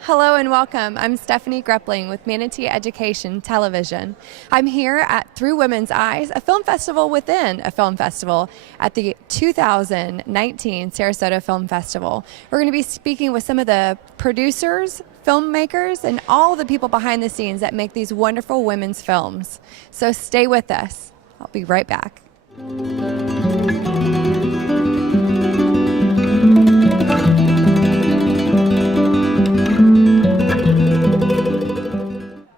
Hello and welcome. I'm Stephanie Grepling with Manatee Education Television. I'm here at Through Women's Eyes, a film festival within a film festival at the 2019 Sarasota Film Festival. We're going to be speaking with some of the producers, filmmakers, and all the people behind the scenes that make these wonderful women's films. So stay with us. I'll be right back.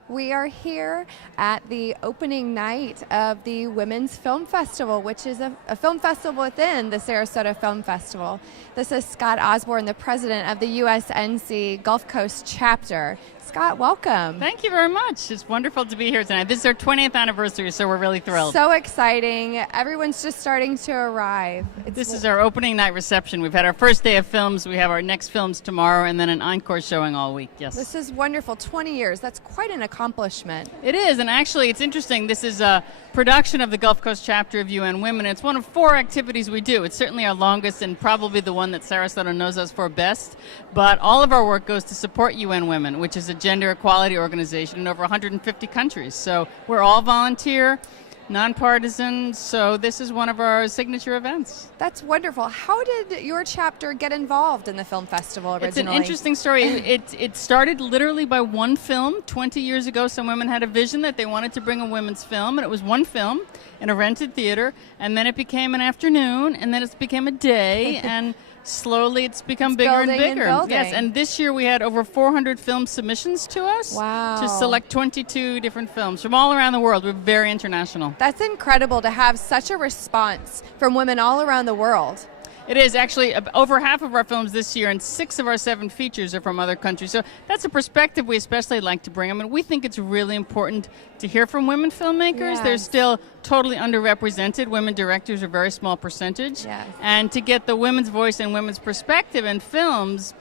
We are here at the opening night of the Women's Film Festival, which is a film festival within the Sarasota Film Festival. This is Scott Osborne, the president of the USNC Gulf Coast chapter. Scott, welcome. Thank you very much. It's wonderful to be here tonight. This is our 20th anniversary, so we're really thrilled. So exciting. Everyone's just starting to arrive. This is our opening night reception. We've had our first day of films. We have our next films tomorrow, and then an encore showing all week. Yes. This is wonderful. 20 years. That's quite an accomplishment. It is, and actually it's interesting. This is a production of the Gulf Coast chapter of UN Women. It's one of 4 activities we do. It's certainly our longest and probably the one that Sarasota knows us for best. But all of our work goes to support UN Women, which is a gender equality organization in over 150 countries. So we're all volunteer, nonpartisan, so this is one of our signature events. That's wonderful. How did your chapter get involved in the film festival originally? It's an interesting story. It started literally by one film. 20 years ago, some women had a vision that they wanted to bring a women's film, and it was one film in a rented theater, and then it became an afternoon, and then it became a day, and slowly it's become bigger and bigger. Yes, and this year we had over 400 film submissions to us. Wow. To select 22 different films from all around the world. We're very international. That's incredible to have such a response from women all around the world. It is actually over half of our films this year, and 6 of our 7 features are from other countries. So that's a perspective we especially like to bring. I mean, we think it's really important to hear from women filmmakers. Yes. They're still totally underrepresented. Women directors are a very small percentage. Yes. And to get the women's voice and women's perspective in films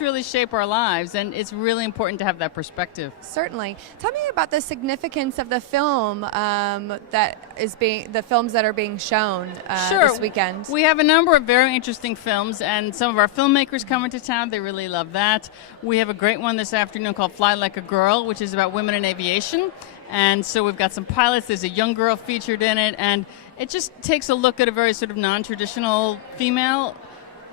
really shape our lives, and it's really important to have that perspective. Certainly. Tell me about the significance of the film the films that are being shown this weekend. We have a number of very interesting films, and some of our filmmakers come into town. They really love that. We have a great one this afternoon called Fly Like a Girl, which is about women in aviation. And so we've got some pilots. There's a young girl featured in it, and it just takes a look at a very sort of non-traditional female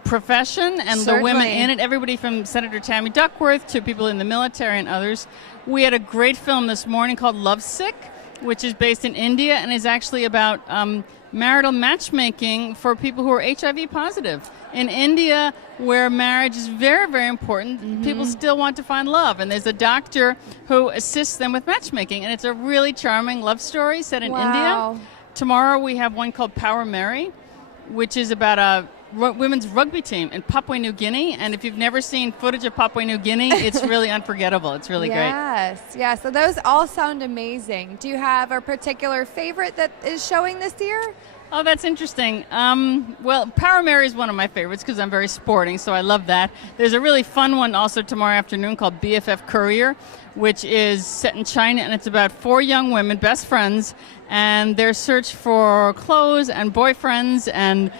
profession and Certainly. The women in it, everybody from Senator Tammy Duckworth to people in the military and others. We had a great film this morning called Lovesick, which is based in India and is actually about marital matchmaking for people who are HIV positive. In India, where marriage is very, very important, people still want to find love, and there's a doctor who assists them with matchmaking, and it's a really charming love story set in India. Tomorrow we have one called Power Mary, which is about a women's rugby team in Papua New Guinea, and if you've never seen footage of Papua New Guinea, it's really unforgettable. It's really great. Yes. So those all sound amazing. Do you have a particular favorite that is showing this year? Oh, that's interesting. Well, Power Mary is one of my favorites because I'm very sporting, so I love that. There's a really fun one also tomorrow afternoon called BFF Courier, which is set in China, and it's about 4 young women, best friends, and their search for clothes and boyfriends and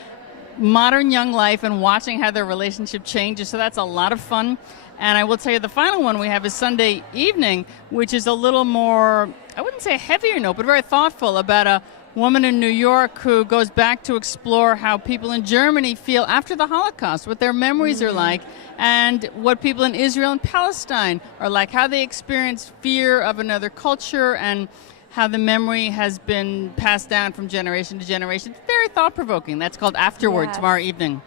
modern young life and watching how their relationship changes. So that's a lot of fun. And I will tell you the final one we have is Sunday evening, which is a little more, I wouldn't say a heavier note, but very thoughtful, about a woman in New York who goes back to explore how people in Germany feel after the Holocaust, what their memories are like, and what people in Israel and Palestine are like, how they experience fear of another culture, and how the memory has been passed down from generation to generation. It's very thought-provoking. That's called Afterward tomorrow evening.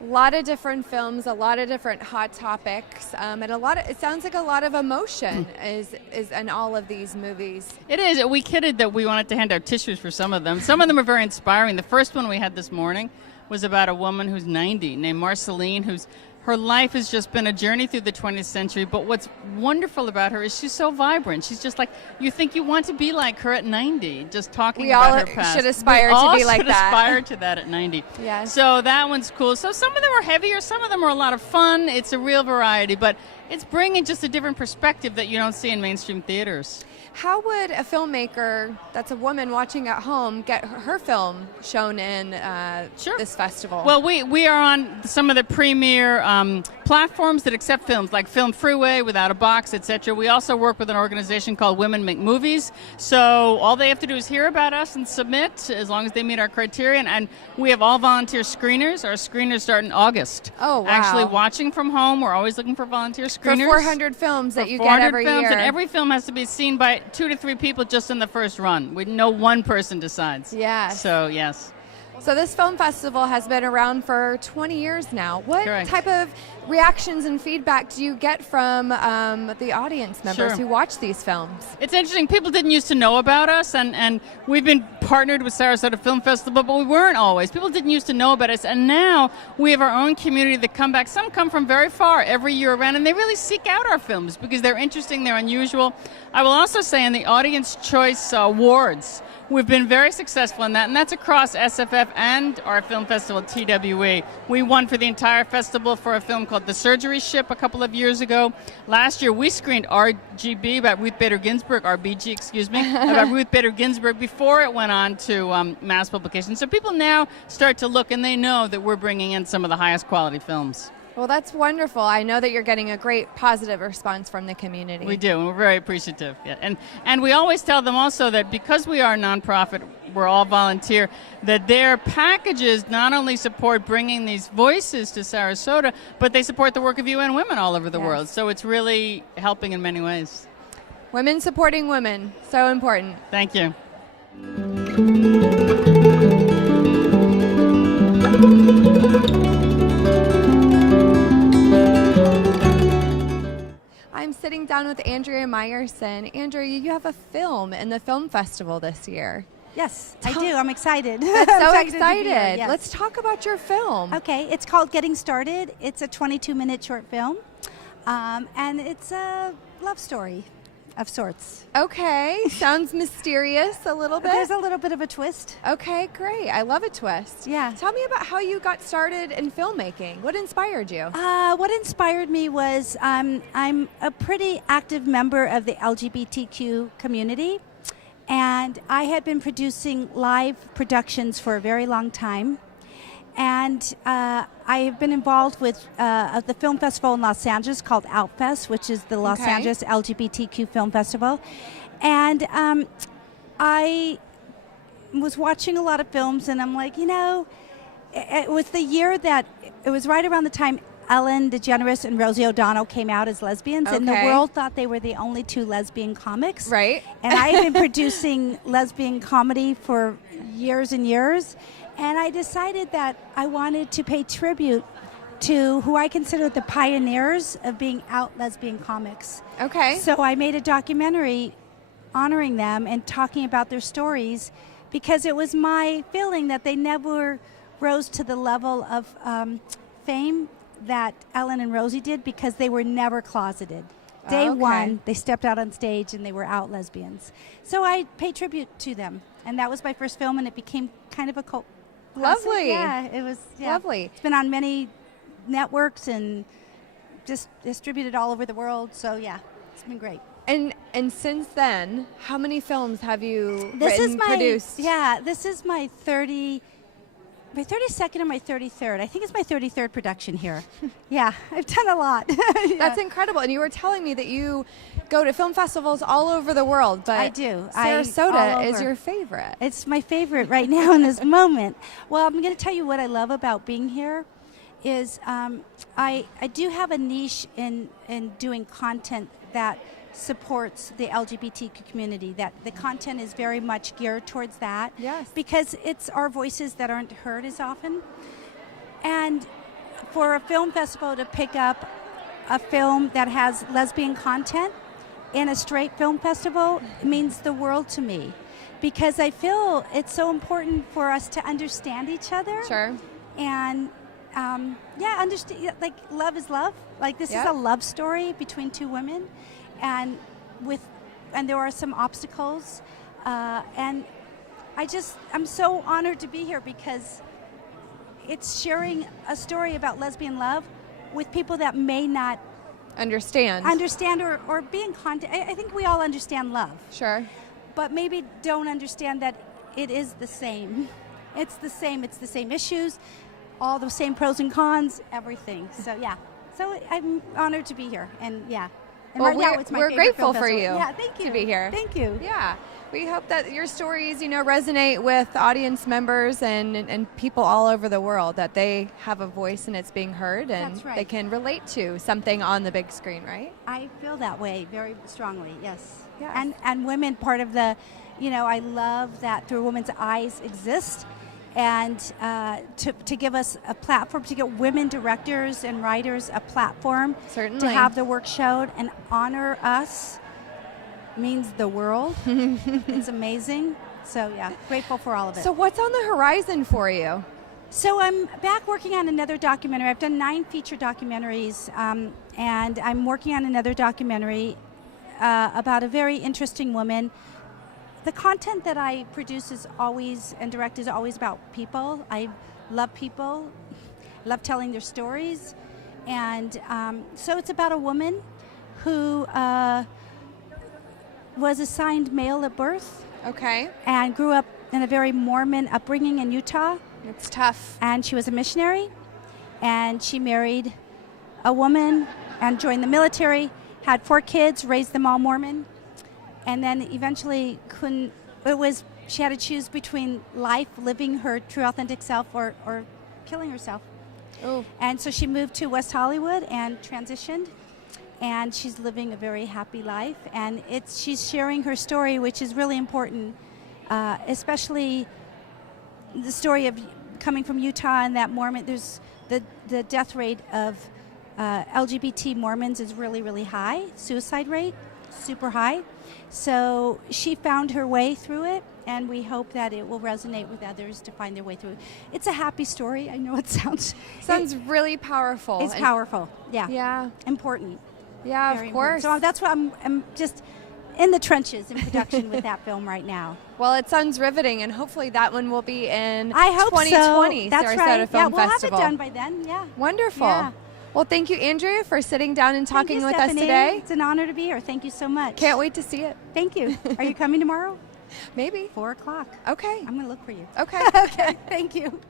A lot of different films, a lot of different hot topics, and it sounds like a lot of emotion is in all of these movies. It is. We kidded that we wanted to hand out tissues for some of them. Some of them are very inspiring. The first one we had this morning was about a woman who's 90 named Marceline, who's her life has just been a journey through the 20th century, but what's wonderful about her is she's so vibrant. She's just like, you think you want to be like her at 90, just talking about her past. We all should aspire to be like that. We all should aspire to that at 90. Yeah. So that one's cool. So some of them are heavier, some of them are a lot of fun. It's a real variety, but it's bringing just a different perspective that you don't see in mainstream theaters. How would a filmmaker that's a woman watching at home get her film shown in this festival? Well, we are on some of the premier platforms that accept films, like Film Freeway, Without a Box, etc. We also work with an organization called Women Make Movies. So all they have to do is hear about us and submit, as long as they meet our criterion. And we have all volunteer screeners. Our screeners start in August. Oh, wow. Actually watching from home. We're always looking for volunteer screeners. For 400 films that you get every year. And every film has to be seen by 2 to 3 people just in the first run. No one person decides. Yes. So, yes. So this film festival has been around for 20 years now. What Correct. type of reactions and feedback do you get from the audience members who watch these films? It's interesting. People didn't used to know about us, and we've been partnered with Sarasota Film Festival, but we weren't always. People didn't used to know about us, and now we have our own community that come back. Some come from very far every year around, and they really seek out our films because they're interesting, they're unusual. I will also say in the Audience Choice Awards, we've been very successful in that, and that's across SFF and our film festival, TWE. We won for the entire festival for a film called The Surgery Ship a couple of years ago. Last year, we screened RGB, about Ruth Bader Ginsburg, RBG, excuse me, about Ruth Bader Ginsburg before it went on to mass publication. So people now start to look, and they know that we're bringing in some of the highest quality films. Well, that's wonderful. I know that you're getting a great positive response from the community. We do, and we're very appreciative. Yeah. And we always tell them also that because we are a nonprofit, we're all volunteer, that their packages not only support bringing these voices to Sarasota, but they support the work of UN Women all over the world. So it's really helping in many ways. Women supporting women, so important. Thank you. I'm sitting down with Andrea Meyerson. Andrea, you have a film in the film festival this year. Yes, I do. I'm excited. That's so I'm excited. Yes. Let's talk about your film. Okay, it's called Getting Started. It's a 22-minute short film, and it's a love story of sorts. Okay, sounds mysterious a little bit. There's a little bit of a twist. Okay, great. I love a twist. Yeah. Tell me about how you got started in filmmaking. What inspired you? What inspired me was I'm a pretty active member of the LGBTQ community, and I had been producing live productions for a very long time. And I have been involved with the film festival in Los Angeles called Outfest, which is the Los Angeles LGBTQ Film Festival. And I was watching a lot of films, and I'm like, it was the year that, it was right around the time Ellen DeGeneres and Rosie O'Donnell came out as lesbians, and the world thought they were the only two lesbian comics. Right. And I had been producing lesbian comedy for years and years. And I decided that I wanted to pay tribute to who I consider the pioneers of being out lesbian comics. Okay. So I made a documentary honoring them and talking about their stories, because it was my feeling that they never rose to the level of fame that Ellen and Rosie did, because they were never closeted. Day one, they stepped out on stage and they were out lesbians. So I paid tribute to them. And that was my first film, and it became kind of a cult. Lovely. Yeah, it was lovely. It's been on many networks and just distributed all over the world. So yeah, it's been great. And since then, how many films have you produced? Yeah, this is my 32nd or my 33rd. I think it's my 33rd production here. Yeah, I've done a lot. Yeah. That's incredible. And you were telling me that you go to film festivals all over the world, but I do. Sarasota is your favorite. It's my favorite right now in this moment. Well, I'm going to tell you what I love about being here is I do have a niche in doing content that supports the LGBTQ community, that the content is very much geared towards that. Yes. Because it's our voices that aren't heard as often. And for a film festival to pick up a film that has lesbian content in a straight film festival means the world to me, because I feel it's so important for us to understand each other. Sure. And understand. Like love is love. Like this is a love story between two women, and there are some obstacles, and I'm so honored to be here because it's sharing a story about lesbian love with people that may not understand or be in contact. I think we all understand love. Sure. But maybe don't understand that it is the same. It's the same issues, all the same pros and cons, everything. So yeah. So I'm honored to be here. And yeah. And well, right now it's my we're favorite grateful film for festival. you. Yeah, thank you. To be here. Thank you. Yeah. We hope that your stories, resonate with audience members and people all over the world, that they have a voice and it's being heard and That's right. they can relate to something on the big screen, right? I feel that way very strongly, yes. Yes. And women, part of the, I love that Through Women's Eyes exists, and to give us a platform, to get women directors and writers a platform Certainly. to have their work showed and honor us means the world. It's amazing. So yeah, grateful for all of it. So what's on the horizon for you? So I'm back working on another documentary. I've done 9 feature documentaries, and I'm working on another documentary about a very interesting woman. The content that I produce and direct is always about people. I love people, love telling their stories, and so it's about a woman who was assigned male at birth. Okay. And grew up in a very Mormon upbringing in Utah. It's tough. And she was a missionary, and she married a woman and joined the military, had 4 kids, raised them all Mormon, and then eventually she had to choose between life, living her true authentic self, or killing herself. Oh. And so she moved to West Hollywood and transitioned, and she's living a very happy life, and she's sharing her story, which is really important, especially the story of coming from Utah and that Mormon. There's the death rate of LGBT Mormons is really, really high. Suicide rate, super high. So she found her way through it, and we hope that it will resonate with others to find their way through it. It's a happy story. I know it sounds really powerful. It's powerful. Yeah. Yeah. Important. Yeah, Very of course. Important. So that's what I'm just in the trenches in production with that film right now. Well, it sounds riveting, and hopefully that one will be in I hope 2020 so. That's Sarasota right. Film we'll Festival. have it done by then. Yeah. Wonderful. Yeah. Well, thank you, Andrea, for sitting down and talking Thank you, with Stephanie. us today. It's an honor to be here. Thank you so much. Can't wait to see it. Thank you. Are you coming tomorrow? Maybe. 4:00. Okay. I'm going to look for you. Okay. Okay. Thank you.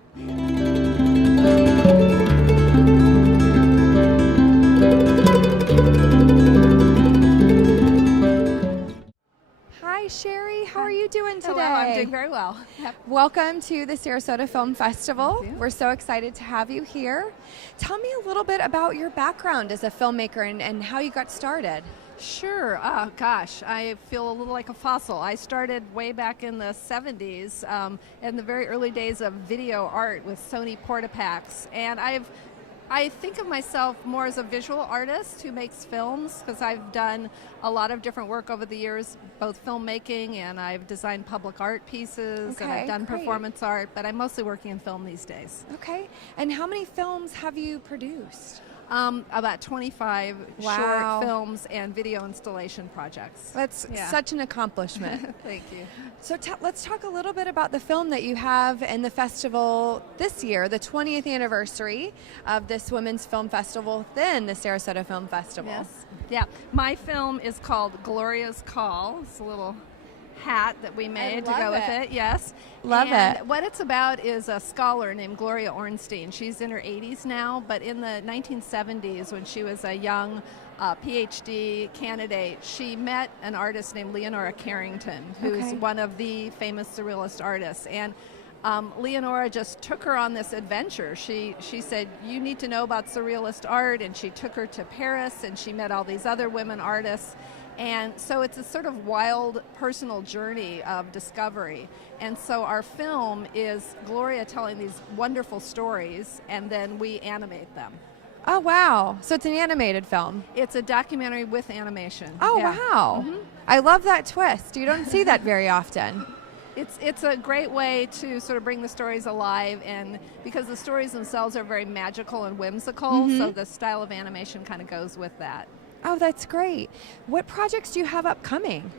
Hi, Sherry. How are you doing today? Hello, I'm doing very well. Yep. Welcome to the Sarasota Film Festival. Thank you. We're so excited to have you here. Tell me a little bit about your background as a filmmaker and how you got started. Sure. Oh, gosh, I feel a little like a fossil. I started way back in the 70s, in the very early days of video art with Sony Portapacks, and I think of myself more as a visual artist who makes films, because I've done a lot of different work over the years, both filmmaking, and I've designed public art pieces, and I've done performance art, but I'm mostly working in film these days. Okay. And how many films have you produced? About 25 Wow. short films and video installation projects. That's such an accomplishment. Thank you. So let's talk a little bit about the film that you have in the festival this year, the 20th anniversary of this Women's Film Festival within the Sarasota Film Festival. Yes. Yeah. My film is called Gloria's Call. It's a little hat that we made to go with it. Yes. Love and it. What it's about is a scholar named Gloria Ornstein. She's in her 80s now, but in the 1970s, when she was a young PhD candidate, she met an artist named Leonora Carrington, who's one of the famous surrealist artists. And Leonora just took her on this adventure. She said, you need to know about surrealist art, and she took her to Paris, and she met all these other women artists. And so it's a sort of wild personal journey of discovery. And so our film is Gloria telling these wonderful stories, and then we animate them. Oh, wow. So it's an animated film. It's a documentary with animation. Oh, Yeah. wow. Mhm. I love that twist. You don't see that very often. It's a great way to sort of bring the stories alive, and because the stories themselves are very magical and whimsical, so the style of animation kind of goes with that. Oh, that's great. What projects do you have upcoming?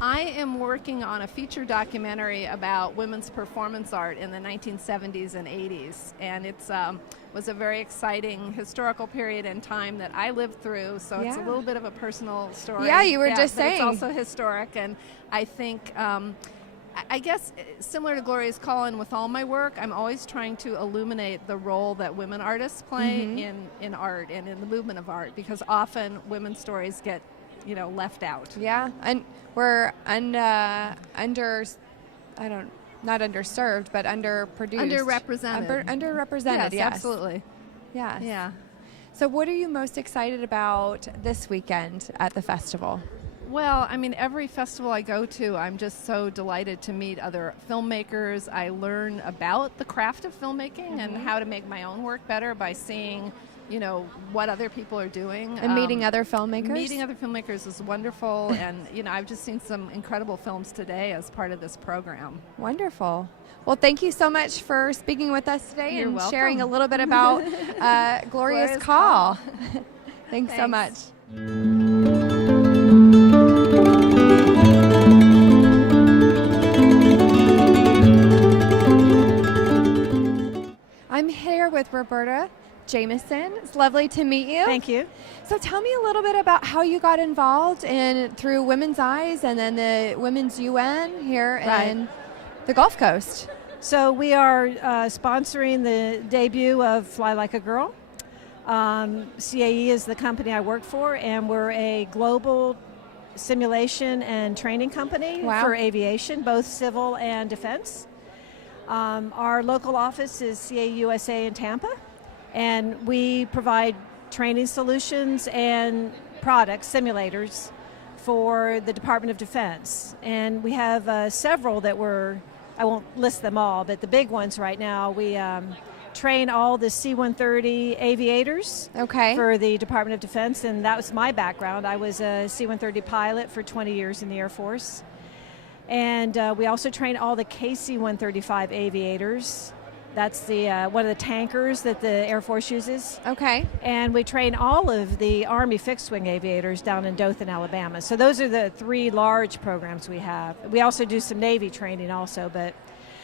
I am working on a feature documentary about women's performance art in the 1970s and 80s, and it's was a very exciting historical period in time that I lived through, so it's a little bit of a personal story. Yeah, you were just but saying. It's also historic, and I think, I guess similar to Gloria's call-in with all my work, I'm always trying to illuminate the role that women artists play in art and in the movement of art, because often women's stories get left out. Yeah, and we're not underserved, but underproduced. Underrepresented, yes. Absolutely. Yes. Yeah. So what are you most excited about this weekend at the festival? Well, I mean, every festival I go to, I'm just so delighted to meet other filmmakers. I learn about the craft of filmmaking and how to make my own work better by seeing what other people are doing. And meeting other filmmakers? Meeting other filmmakers is wonderful. And, I've just seen some incredible films today as part of this program. Wonderful. Well, thank you so much for speaking with us today. You're and welcome. Sharing a little bit about Gloria's Call. Thanks so much. I'm here with Roberta Jameson. It's lovely to meet you. Thank you. So tell me a little bit about how you got involved through Women's Eyes and then the Women's UN here in the Gulf Coast. So we are sponsoring the debut of Fly Like a Girl. CAE is the company I work for, and we're a global simulation and training company for aviation, both civil and defense. Our local office is CAE USA in Tampa, and we provide training solutions and products, simulators, for the Department of Defense. And we have several that I won't list them all, but the big ones right now, we train all the C-130 aviators for the Department of Defense, and that was my background. I was a C-130 pilot for 20 years in the Air Force. And we also train all the KC-135 aviators. That's the one of the tankers that the Air Force uses. Okay. And we train all of the Army fixed-wing aviators down in Dothan, Alabama. So those are the three large programs we have. We also do some Navy training also.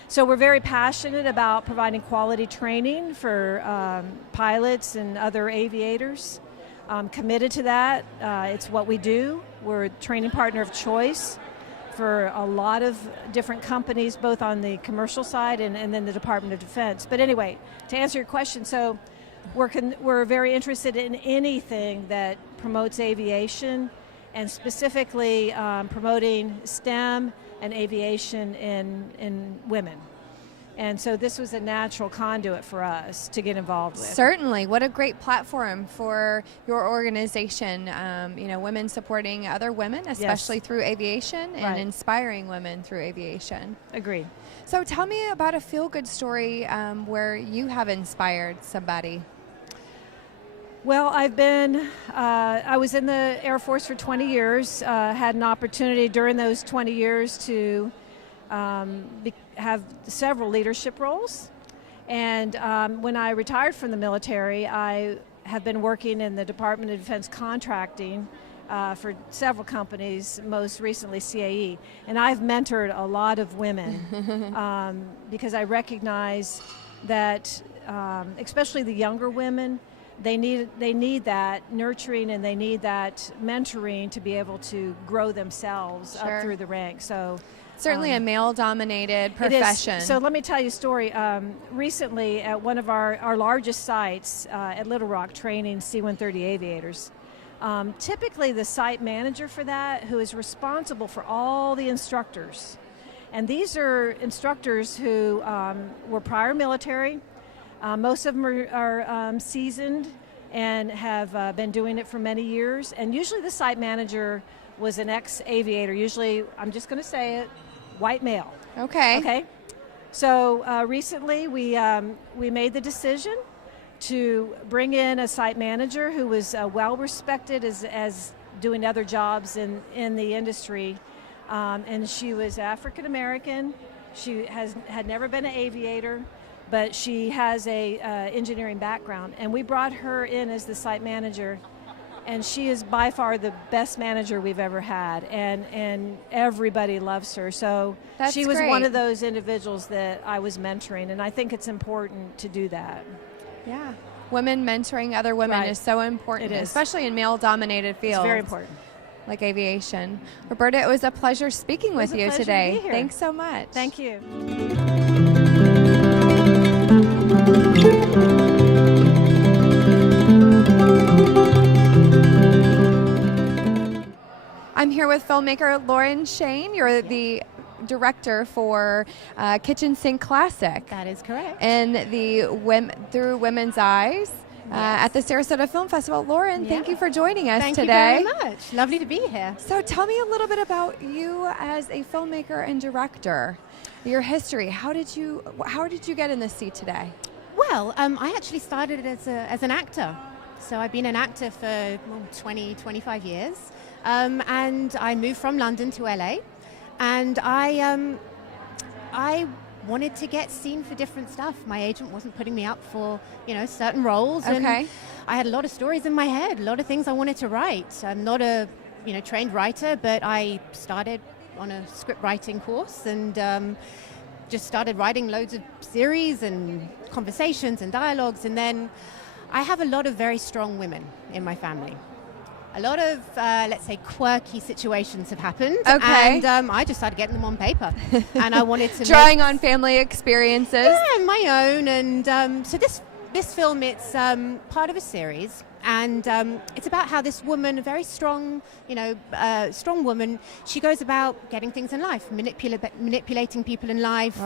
So we're very passionate about providing quality training for pilots and other aviators. Committed to that. It's what we do. We're a training partner of choice for a lot of different companies, both on the commercial side and then the Department of Defense. But anyway, to answer your question, so we're very interested in anything that promotes aviation, and specifically promoting STEM and aviation in women. And so this was a natural conduit for us to get involved with. Certainly. What a great platform for your organization. Women supporting other women, especially through aviation, and inspiring women through aviation. Agreed. So tell me about a feel-good story where you have inspired somebody. Well, I was in the Air Force for 20 years, had an opportunity during those 20 years to have several leadership roles. And when I retired from the military, I have been working in the Department of Defense contracting for several companies, most recently CAE. And I've mentored a lot of women because I recognize that, especially the younger women, they need that nurturing and they need that mentoring to be able to grow themselves up through the ranks. So certainly a male-dominated profession. So let me tell you a story. Recently, at one of our largest sites at Little Rock, training C-130 aviators, typically the site manager for that, who is responsible for all the instructors, and these are instructors who were prior military. Most of them are seasoned and have been doing it for many years, and usually the site manager was an ex-aviator, usually, I'm just going to say it, white male. Okay. So recently we made the decision to bring in a site manager who was well respected as doing other jobs in the industry, and she was African American. She had never been an aviator, but she has a engineering background, and we brought her in as the site manager. And she is by far the best manager we've ever had, and everybody loves her. So That's she was great. one of those individuals that I was mentoring, and I think it's important to do that. Yeah. Women mentoring other women Right. is so important, It is. especially in male-dominated fields. It's very important. Like aviation. Roberta, it was a pleasure speaking with a you pleasure to today. be here. Thanks so much. Thank you. I'm here with filmmaker Lauren Shane. You're the director for Kitchen Sink Classic That is correct. and the Through Women's Eyes at the Sarasota Film Festival. Lauren, thank you for joining us Thank today. you very much. Lovely to be here. So tell me a little bit about you as a filmmaker and director, your history. How did you get in this seat today? Well, I actually started as an actor. So I've been an actor for 20, 25 years. And I moved from London to LA. And I wanted to get seen for different stuff. My agent wasn't putting me up for, certain roles. Okay. And I had a lot of stories in my head, a lot of things I wanted to write. I'm not a, trained writer, but I started on a script writing course and just started writing loads of series and conversations and dialogues. And then I have a lot of very strong women in my family. A lot of, let's say, quirky situations have happened. Okay. And I just started getting them on paper. And I wanted to Drawing on family experiences. Yeah, my own. And so this film, it's part of a series. And it's about how this woman, a very strong, strong woman, she goes about getting things in life, manipulating people in life,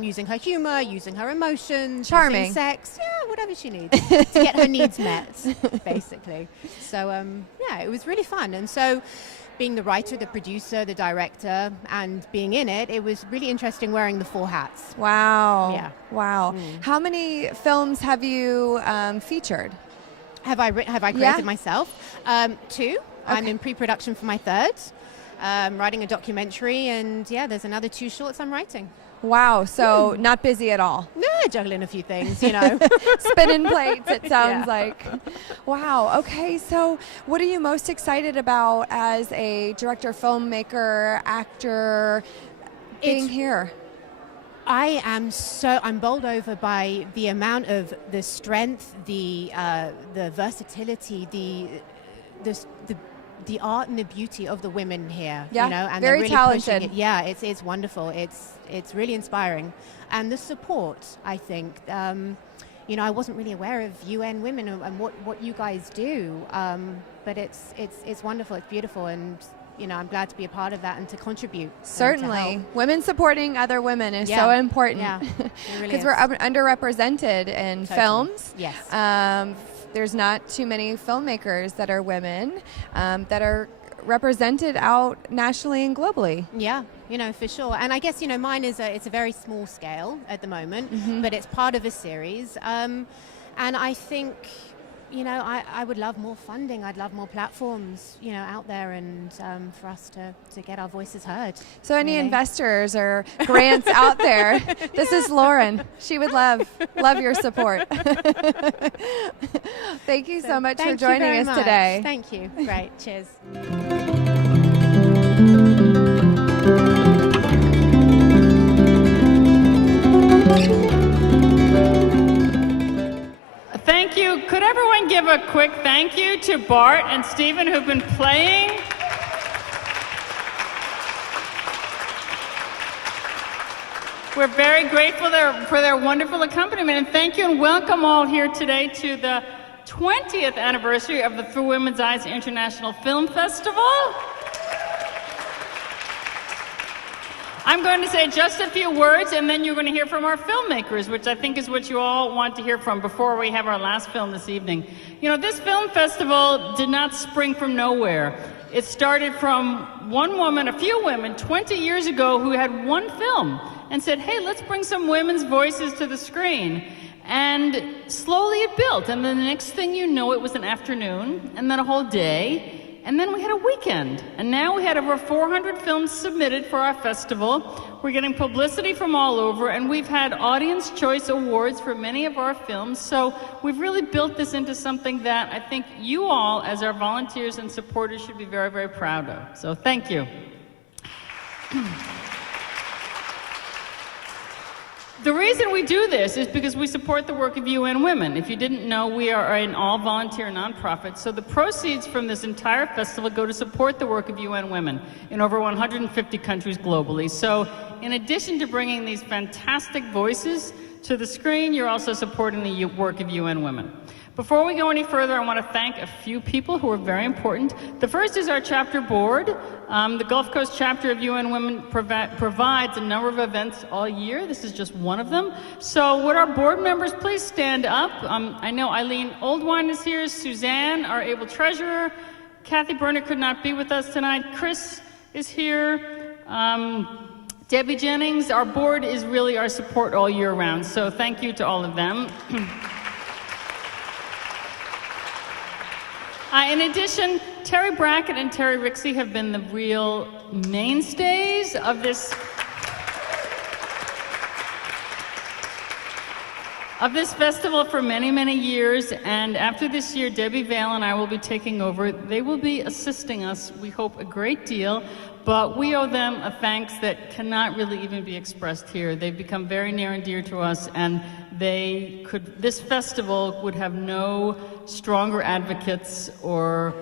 using her humor, using her emotions, Charming. using sex, whatever she needs to get her needs met, basically. So, it was really fun. And so being the writer, the producer, the director, and being in it, it was really interesting wearing the 4 hats. Wow. Yeah. Wow. How many films have you featured? Have I created myself? 2. I'm in pre-production for my 3rd. Writing a documentary, and there's another 2 shorts I'm writing. Wow. So not busy at all. No, juggling a few things, Spinning plates, it sounds Yeah. like. Wow. Okay. So what are you most excited about as a director, filmmaker, actor being here? I'm bowled over by the amount of the strength, the versatility, the art and the beauty of the women here. Yeah, and very they're really talented. pushing it. Yeah, it's wonderful. It's really inspiring, and the support. I think, I wasn't really aware of UN Women and what you guys do, but it's wonderful. It's beautiful, and I'm glad to be a part of that and to contribute. Certainly. Women supporting other women is so important. Yeah, it really Because is. we're underrepresented in films. Yes. There's not too many filmmakers that are women that are represented out nationally and globally. Yeah, for sure. And I guess, mine it's a very small scale at the moment, but it's part of a series. And I think, I would love more funding. I'd love more platforms, out there, and for us to get our voices heard. So any really. investors or grants out there, this is Lauren. She would love your support. Thank you so much for joining us today. Thank you. Great. Cheers. Thank you. Could everyone give a quick thank you to Bart and Stephen who've been playing? We're very grateful for their wonderful accompaniment, and thank you and welcome all here today to the 20th anniversary of the Through Women's Eyes International Film Festival. I'm going to say just a few words, and then you're going to hear from our filmmakers, which I think is what you all want to hear from before we have our last film this evening. This film festival did not spring from nowhere. It started from one woman, a few women, 20 years ago who had one film and said, hey, let's bring some women's voices to the screen. And slowly it built, and then the next thing you know, it was an afternoon, and then a whole day, And then we had a weekend. And now we had over 400 films submitted for our festival. We're getting publicity from all over, and we've had Audience Choice Awards for many of our films. So we've really built this into something that I think you all, as our volunteers and supporters, should be very, very proud of. So thank you. The reason we do this is because we support the work of UN Women. If you didn't know, we are an all-volunteer nonprofit, so the proceeds from this entire festival go to support the work of UN Women in over 150 countries globally. So in addition to bringing these fantastic voices to the screen, you're also supporting the work of UN Women. Before we go any further, I want to thank a few people who are very important. The first is our chapter board. The Gulf Coast chapter of UN Women provides a number of events all year. This is just one of them. So would our board members please stand up? I know Eileen Oldwine is here, Suzanne, our able treasurer. Kathy Berner could not be with us tonight. Chris is here. Debbie Jennings. Our board is really our support all year round. So thank you to all of them. In addition, Terry Brackett and Terry Rixey have been the real mainstays of this festival for many, many years. And after this year, Debbie Vale and I will be taking over. They will be assisting us, we hope, a great deal. But we owe them a thanks that cannot really even be expressed here. They've become very near and dear to us, and this festival would have no stronger advocates or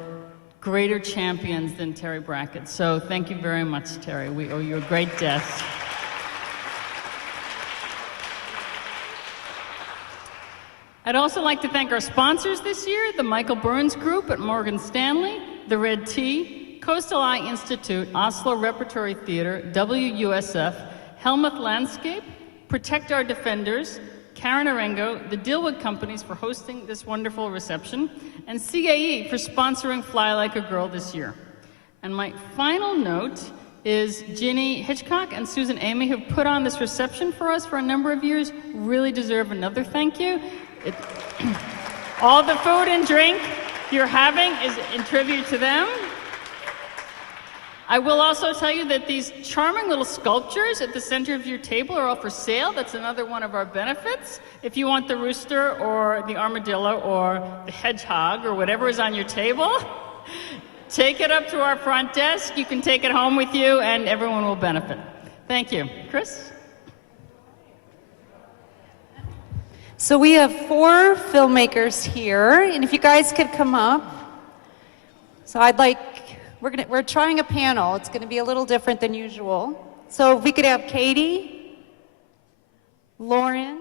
greater champions than Terry Brackett. So thank you very much, Terry. We owe you a great debt. I'd also like to thank our sponsors this year, the Michael Burns Group at Morgan Stanley, the Red Tea, Coastal Eye Institute, Oslo Repertory Theatre, WUSF, Helmuth Landscape, Protect Our Defenders, Karen Arengo, the Dillwood Companies for hosting this wonderful reception, and CAE for sponsoring Fly Like a Girl this year. And my final note is Ginny Hitchcock and Susan Amy, who've put on this reception for us for a number of years, really deserve another thank you. All the food and drink you're having is in tribute to them. I will also tell you that these charming little sculptures at the center of your table are all for sale. That's another one of our benefits. If you want the rooster or the armadillo or the hedgehog or whatever is on your table, take it up to our front desk. You can take it home with you and everyone will benefit. Thank you. Chris? So we have 4 filmmakers here, and if you guys could come up. So we're trying a panel. It's going to be a little different than usual. So if we could have Katie, Lauren,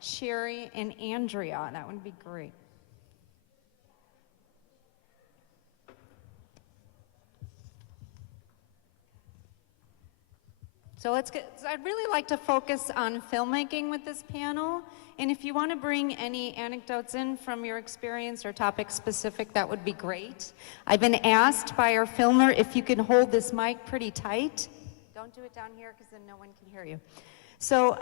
Sherry, and Andrea, that would be great. So I'd really like to focus on filmmaking with this panel. And if you want to bring any anecdotes in from your experience or topic specific, that would be great. I've been asked by our filmer if you can hold this mic pretty tight. Don't do it down here because then no one can hear you. So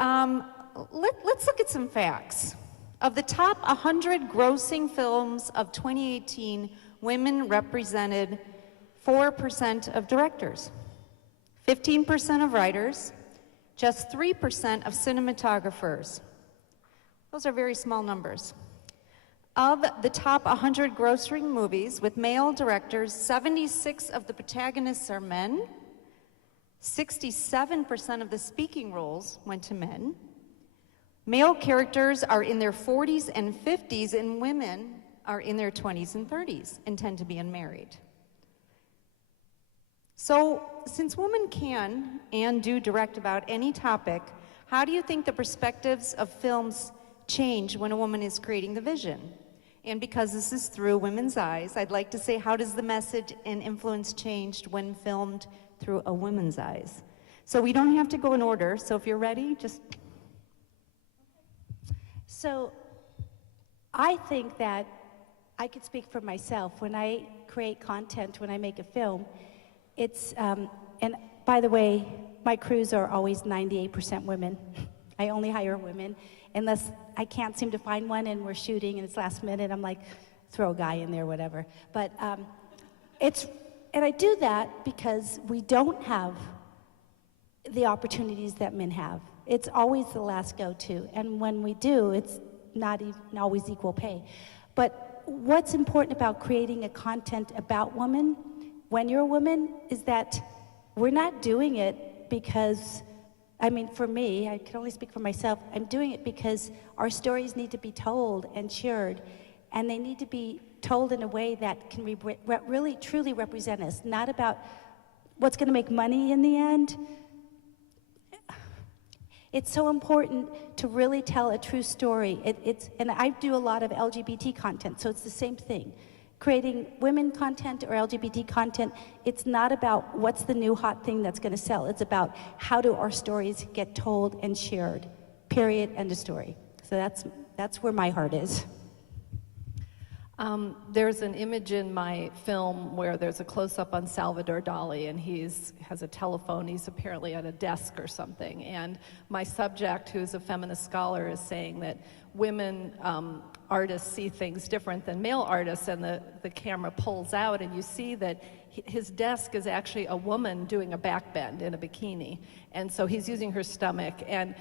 let's look at some facts. Of the top 100 grossing films of 2018, women represented 4% of directors, 15% of writers, just 3% of cinematographers. Those are very small numbers. Of the top 100 grossing movies with male directors, 76 of the protagonists are men, 67% of the speaking roles went to men. Male characters are in their 40s and 50s, and women are in their 20s and 30s and tend to be unmarried. So, since women can and do direct about any topic, how do you think the perspectives of films change when a woman is creating the vision? And because this is through women's eyes, I'd like to say, how does the message and influence changed when filmed through a woman's eyes? So we don't have to go in order, so if you're ready, just... So I think that I could speak for myself. When I create content, when I make a film, it's, and by the way, my crews are always 98% women. I only hire women, unless I can't seem to find one and we're shooting and it's last minute, I'm like, throw a guy in there, whatever. But And I do that because we don't have the opportunities that men have. It's always the last go-to, and when we do, it's not even always equal pay. But what's important about creating a content about women, when you're a woman, is that we're not doing it because, I mean, for me, I can only speak for myself, I'm doing it because our stories need to be told and shared, and they need to be told in a way that can really, truly represent us, not about what's going to make money in the end. It's so important to really tell a true story. And I do a lot of LGBT content, so it's the same thing. Creating women content or LGBT content, it's not about what's the new hot thing that's going to sell. It's about how do our stories get told and shared, period, end of story. So that's where my heart is. There's an image in my film where there's a close-up on Salvador Dali, and has a telephone. He's apparently at a desk or something. And my subject, who's a feminist scholar, is saying that women artists see things different than male artists, and the camera pulls out, and you see that his desk is actually a woman doing a backbend in a bikini. And so he's using her stomach, and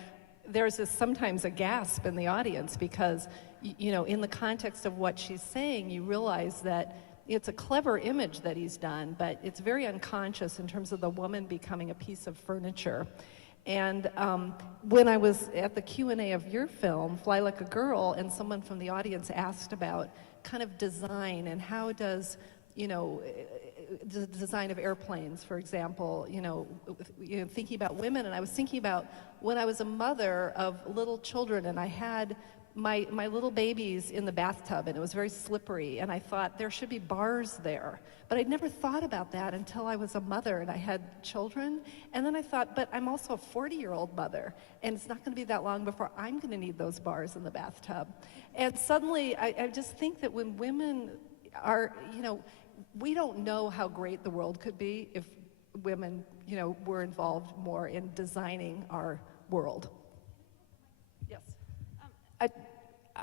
there's sometimes a gasp in the audience because, you know, in the context of what she's saying, you realize that it's a clever image that he's done, but it's very unconscious in terms of the woman becoming a piece of furniture. And when I was at the Q&A of your film, Fly Like a Girl, and someone from the audience asked about kind of design and how does, you know, the design of airplanes, for example, thinking about women, and I was thinking about when I was a mother of little children, and I had my little babies in the bathtub, and it was very slippery, and I thought there should be bars there. But I'd never thought about that until I was a mother and I had children. And then I thought, but I'm also a 40-year-old mother, and it's not going to be that long before I'm going to need those bars in the bathtub. And suddenly, I just think that when women are, we don't know how great the world could be if women, were involved more in designing our world. Yes.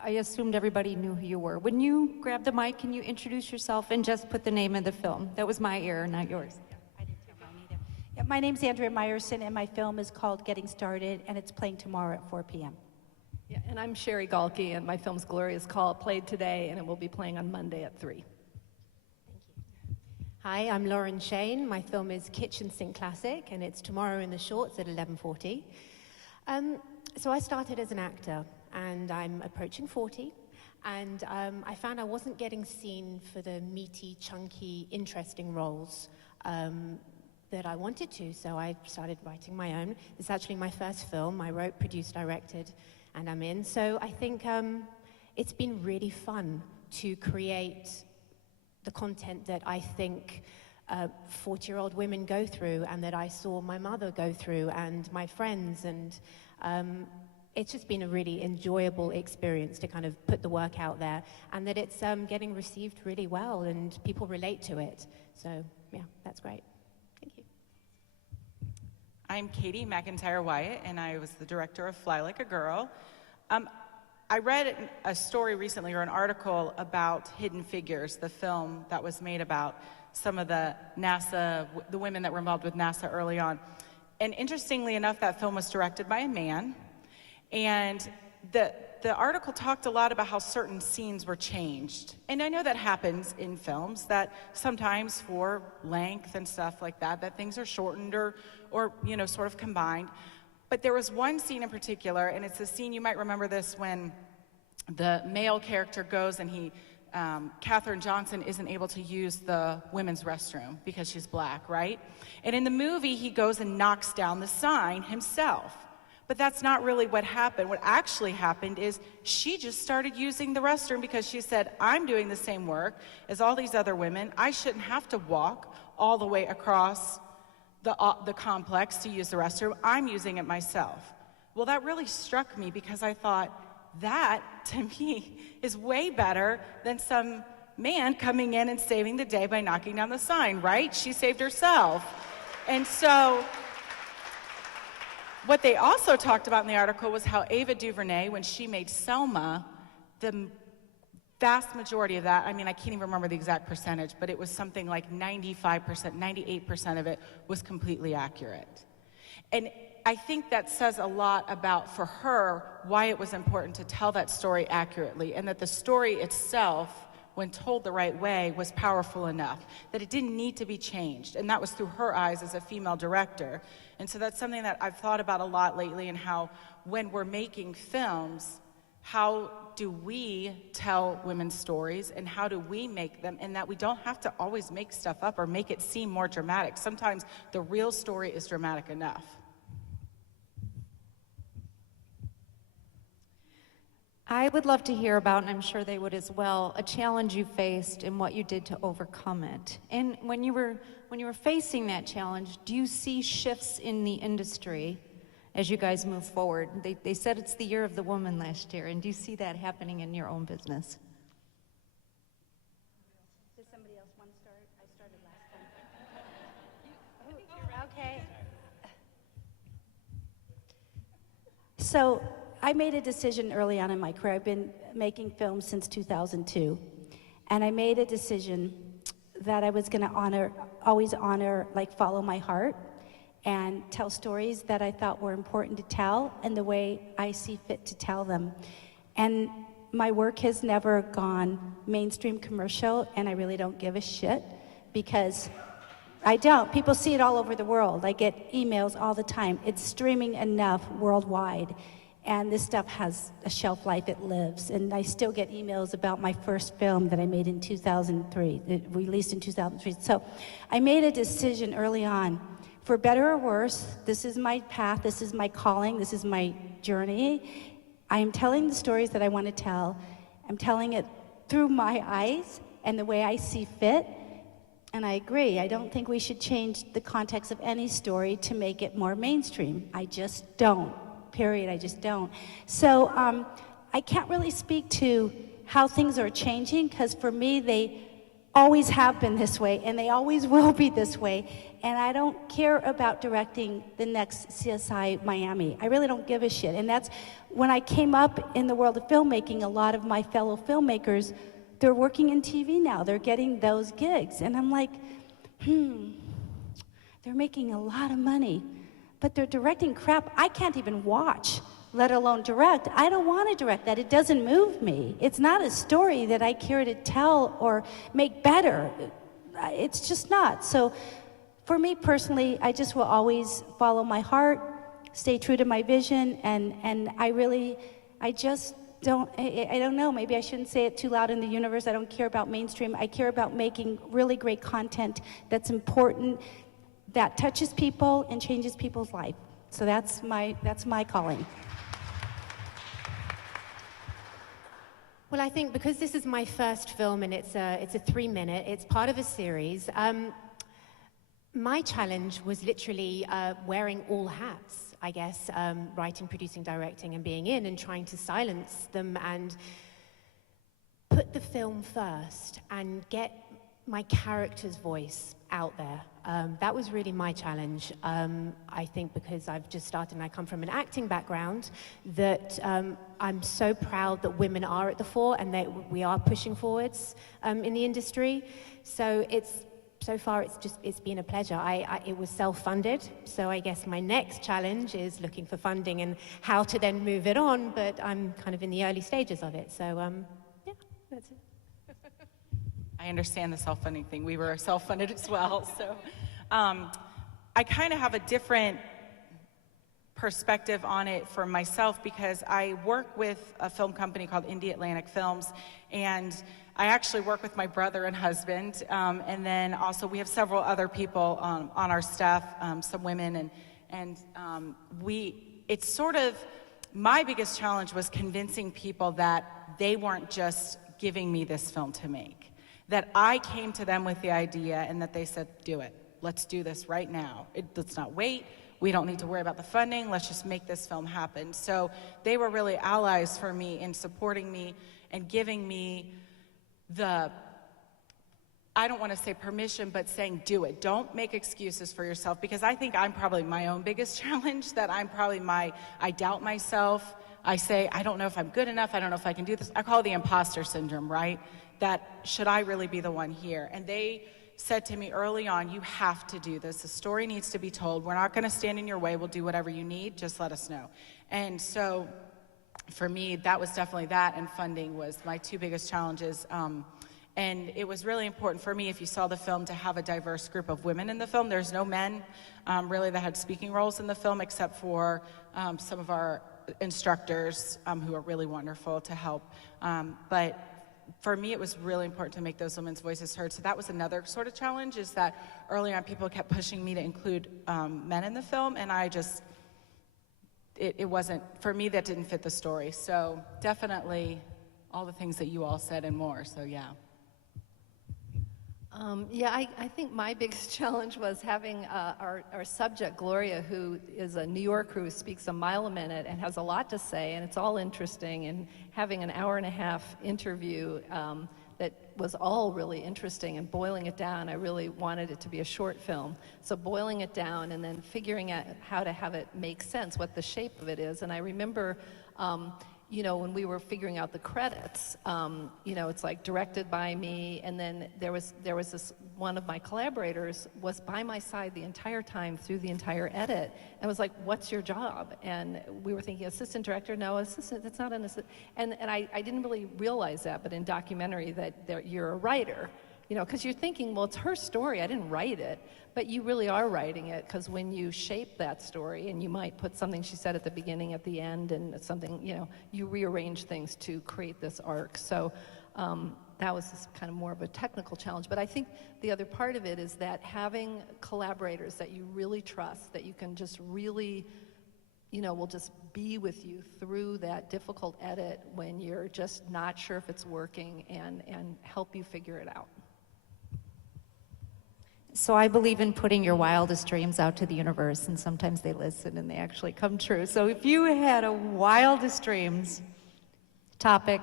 I assumed everybody knew who you were. When you grab the mic, can you introduce yourself and just put the name of the film? That was my error, not yours. I didn't tell mine either. Yeah, my name's Andrea Meyerson, and my film is called Getting Started, and it's playing tomorrow at 4 p.m. Yeah, and I'm Sherry Galke, and my film's Gloria's Call, played today, and it will be playing on Monday at 3. Hi, I'm Lauren Shane. My film is Kitchen Sink Classic, and it's tomorrow in the shorts at 11:40. So I started as an actor, and I'm approaching 40, and I found I wasn't getting seen for the meaty, chunky, interesting roles that I wanted to, so I started writing my own. It's actually my first film. I wrote, produced, directed, and I'm in. So I think it's been really fun to create the content that I think 40-year-old women go through, and that I saw my mother go through, and my friends, and it's just been a really enjoyable experience to kind of put the work out there, and that it's getting received really well, and people relate to it. So, yeah, that's great. Thank you. I'm Katie McIntyre Wyatt, and I was the director of Fly Like a Girl. I read a story recently, or an article, about Hidden Figures, the film that was made about some of the women that were involved with NASA early on. And interestingly enough, that film was directed by a man. And the article talked a lot about how certain scenes were changed. And I know that happens in films, that sometimes for length and stuff like that, that things are shortened or sort of combined. But there was one scene in particular, and it's a scene, you might remember this, when the male character goes and Katherine Johnson isn't able to use the women's restroom because she's black, right? And in the movie, he goes and knocks down the sign himself. But that's not really what happened. What actually happened is she just started using the restroom because she said, I'm doing the same work as all these other women. I shouldn't have to walk all the way across the complex to use the restroom. I'm using it myself. Well, that really struck me because I thought, that, to me, is way better than some man coming in and saving the day by knocking down the sign, right? She saved herself. And so what they also talked about in the article was how Ava DuVernay, when she made Selma, the vast majority of that, I mean, I can't even remember the exact percentage, but it was something like 95%, 98% of it was completely accurate. And I think that says a lot about, for her, why it was important to tell that story accurately, and that the story itself, when told the right way, was powerful enough, that it didn't need to be changed. And that was through her eyes as a female director. And so that's something that I've thought about a lot lately, and how when we're making films, how do we tell women's stories, and how do we make them, and that we don't have to always make stuff up or make it seem more dramatic. Sometimes the real story is dramatic enough. I would love to hear about, and I'm sure they would as well, a challenge you faced and what you did to overcome it. And when you were facing that challenge, do you see shifts in the industry as you guys move forward? They said it's the year of the woman last year, and do you see that happening in your own business? Does somebody else want to start? I started last time. Okay. So I made a decision early on in my career. I've been making films since 2002. And I made a decision that I was going to always honor, like, follow my heart and tell stories that I thought were important to tell and the way I see fit to tell them. And my work has never gone mainstream commercial, and I really don't give a shit, because I don't. People see it all over the world. I get emails all the time. It's streaming enough worldwide. And this stuff has a shelf life, it lives. And I still get emails about my first film that I made in 2003, released in 2003. So I made a decision early on, for better or worse, this is my path, this is my calling, this is my journey. I am telling the stories that I want to tell. I'm telling it through my eyes and the way I see fit. And I agree, I don't think we should change the context of any story to make it more mainstream. I just don't. Period, I just don't. So I can't really speak to how things are changing, because for me, they always have been this way, and they always will be this way. And I don't care about directing the next CSI Miami. I really don't give a shit. And that's, when I came up in the world of filmmaking, a lot of my fellow filmmakers, they're working in TV now. They're getting those gigs. And I'm like, they're making a lot of money, but they're directing crap I can't even watch, let alone direct. I don't want to direct that. It doesn't move me. It's not a story that I care to tell or make better. It's just not. So for me personally, I just will always follow my heart, stay true to my vision, and I just don't, I don't know, maybe I shouldn't say it too loud in the universe. I don't care about mainstream. I care about making really great content that's important, that touches people and changes people's life. So that's my calling. Well, I think because this is my first film and it's a 3-minute, it's part of a series, my challenge was literally wearing all hats, I guess, writing, producing, directing, and being in, and trying to silence them and put the film first and get my character's voice out there. That was really my challenge. I think because I've just started and I come from an acting background, that I'm so proud that women are at the fore and that we are pushing forwards in the industry. So so far it's been a pleasure. It was self-funded, so I guess my next challenge is looking for funding and how to then move it on, but I'm kind of in the early stages of it. So yeah, that's it. I understand the self-funding thing. We were self-funded as well. So I kind of have a different perspective on it for myself, because I work with a film company called Indie Atlantic Films, and I actually work with my brother and husband, and then also we have several other people on our staff, some women, and it's sort of, my biggest challenge was convincing people that they weren't just giving me this film to make. That I came to them with the idea and that they said, do it. Let's do this right now. Let's not wait. We don't need to worry about the funding. Let's just make this film happen. So they were really allies for me in supporting me and giving me the, I don't want to say permission, but saying do it. Don't make excuses for yourself, because I think I'm probably my own biggest challenge, that I'm probably I doubt myself. I say, I don't know if I'm good enough, I don't know if I can do this. I call it the imposter syndrome, right? That, should I really be the one here? And they said to me early on, you have to do this. The story needs to be told. We're not gonna stand in your way. We'll do whatever you need, just let us know. And so for me, that was definitely that, and funding was my two biggest challenges. And it was really important for me, if you saw the film, to have a diverse group of women in the film. There's no men really that had speaking roles in the film, except for some of our instructors who are really wonderful to help. But for me, it was really important to make those women's voices heard. So that was another sort of challenge, is that early on people kept pushing me to include men in the film, and I just, it wasn't, for me, that didn't fit the story. So definitely all the things that you all said and more, so yeah. I think my biggest challenge was having our subject, Gloria, who is a New Yorker who speaks a mile a minute and has a lot to say, and it's all interesting, and having an hour-and-a-half interview that was all really interesting, and boiling it down. I really wanted it to be a short film. So boiling it down and then figuring out how to have it make sense, what the shape of it is. And I remember you know, when we were figuring out the credits, you know, it's like directed by me, and then there was this, one of my collaborators was by my side the entire time through the entire edit, and was like, what's your job? And we were thinking, assistant director? No, assistant, that's not an assistant. And I didn't really realize that, but in documentary that you're a writer, you know, because you're thinking, well, it's her story, I didn't write it. But you really are writing it, because when you shape that story, and you might put something she said at the beginning, at the end, and something, you know, you rearrange things to create this arc. So that was just kind of more of a technical challenge. But I think the other part of it is that having collaborators that you really trust, that you can just really, you know, will just be with you through that difficult edit when you're just not sure if it's working, and help you figure it out. So I believe in putting your wildest dreams out to the universe, and sometimes they listen and they actually come true. So if you had a wildest dreams topic,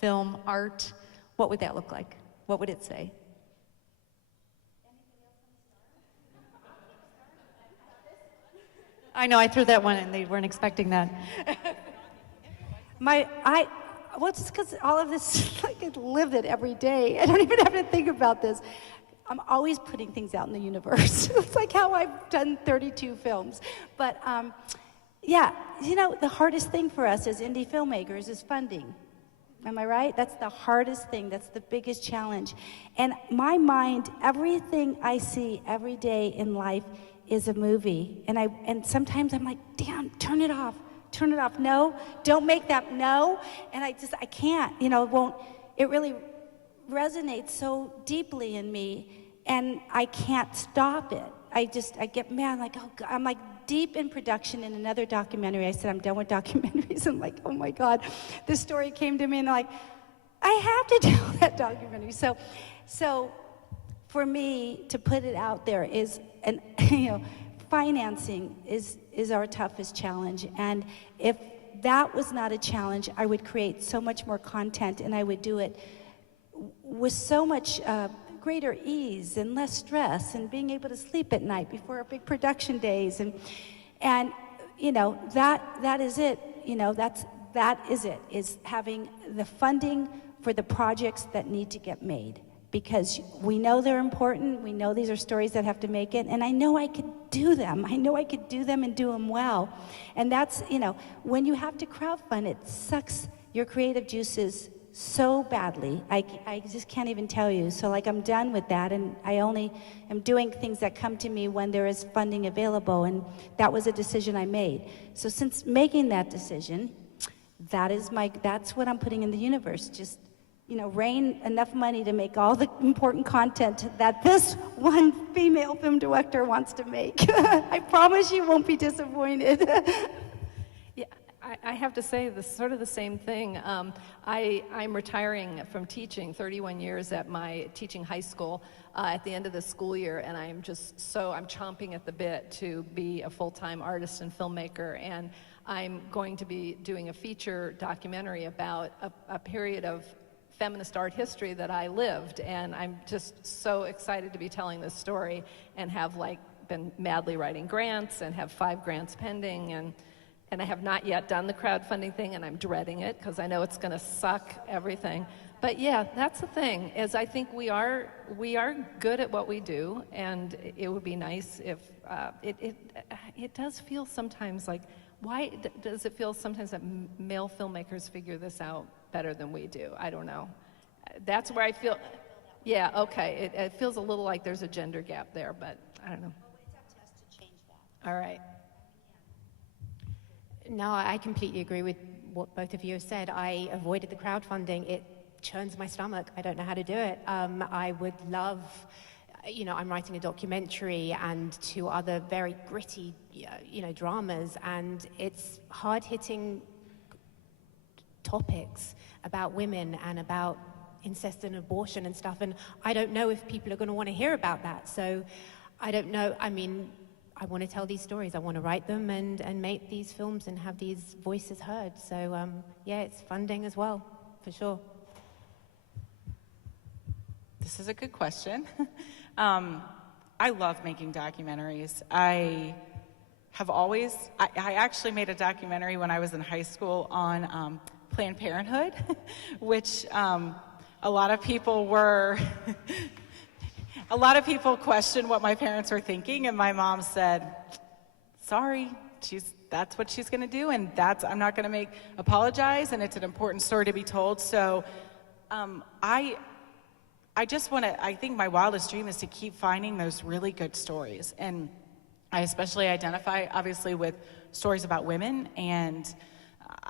film, art, what would that look like? What would it say? I know, I threw that one in. They weren't expecting that. Well, it's because all of this, like, I live it every day. I don't even have to think about this. I'm always putting things out in the universe. It's like how I've done 32 films. But yeah, you know, the hardest thing for us as indie filmmakers is funding. Am I right? That's the hardest thing. That's the biggest challenge. And my mind, everything I see every day in life is a movie. And sometimes I'm like, damn, turn it off. Turn it off. No, don't make that. No. And I can't. You know, it really resonates so deeply in me, and I can't stop it. I get mad, like, oh God. I'm like deep in production in another documentary. I said, I'm done with documentaries. I'm like, oh my God, this story came to me, and I'm like, I have to tell that documentary. So for me to put it out there is, and you know, financing is our toughest challenge. And if that was not a challenge, I would create so much more content, and I would do it with so much greater ease and less stress, and being able to sleep at night before our big production days, and you know, that is it. You know, that is it, is having the funding for the projects that need to get made, because we know they're important. We know these are stories that have to make it, and I know I could do them. I know I could do them and do them well. And that's, you know, when you have to crowdfund, it sucks your creative juices so badly. I just can't even tell you. So like, I'm done with that, and I only am doing things that come to me when there is funding available, and that was a decision I made. So since making that decision, that's what I'm putting in the universe. Just, you know, rain enough money to make all the important content that this one female film director wants to make. I promise you won't be disappointed. I have to say sort of the same thing. I'm retiring from teaching, 31 years at my teaching high school at the end of the school year, and I'm chomping at the bit to be a full-time artist and filmmaker, and I'm going to be doing a feature documentary about a period of feminist art history that I lived, and I'm just so excited to be telling this story, and have like been madly writing grants, and have 5 grants pending, and I have not yet done the crowdfunding thing, and I'm dreading it because I know it's going to suck everything. But yeah, that's the thing, is I think we are good at what we do, and it would be nice if it does feel sometimes like, why does it feel sometimes that male filmmakers figure this out better than we do? I don't know. That's where I feel, yeah, okay, it feels a little like there's a gender gap there, but I don't know. It's up to us to change that. All right. No, I completely agree with what both of you have said. I avoided the crowdfunding. It churns my stomach. I don't know how to do it. I would love, I'm writing a documentary and 2 other very gritty, dramas, and it's hard-hitting topics about women and about incest and abortion and stuff, and I don't know if people are going to want to hear about that. So I don't know. I mean, I want to tell these stories. I want to write them and make these films and have these voices heard. So yeah, it's funding as well, for sure. This is a good question. I love making documentaries. I actually made a documentary when I was in high school on Planned Parenthood, which a lot of people questioned what my parents were thinking, and my mom said, sorry, that's what she's gonna do, and I'm not gonna apologize, and it's an important story to be told. So I think my wildest dream is to keep finding those really good stories. And I especially identify, obviously, with stories about women, and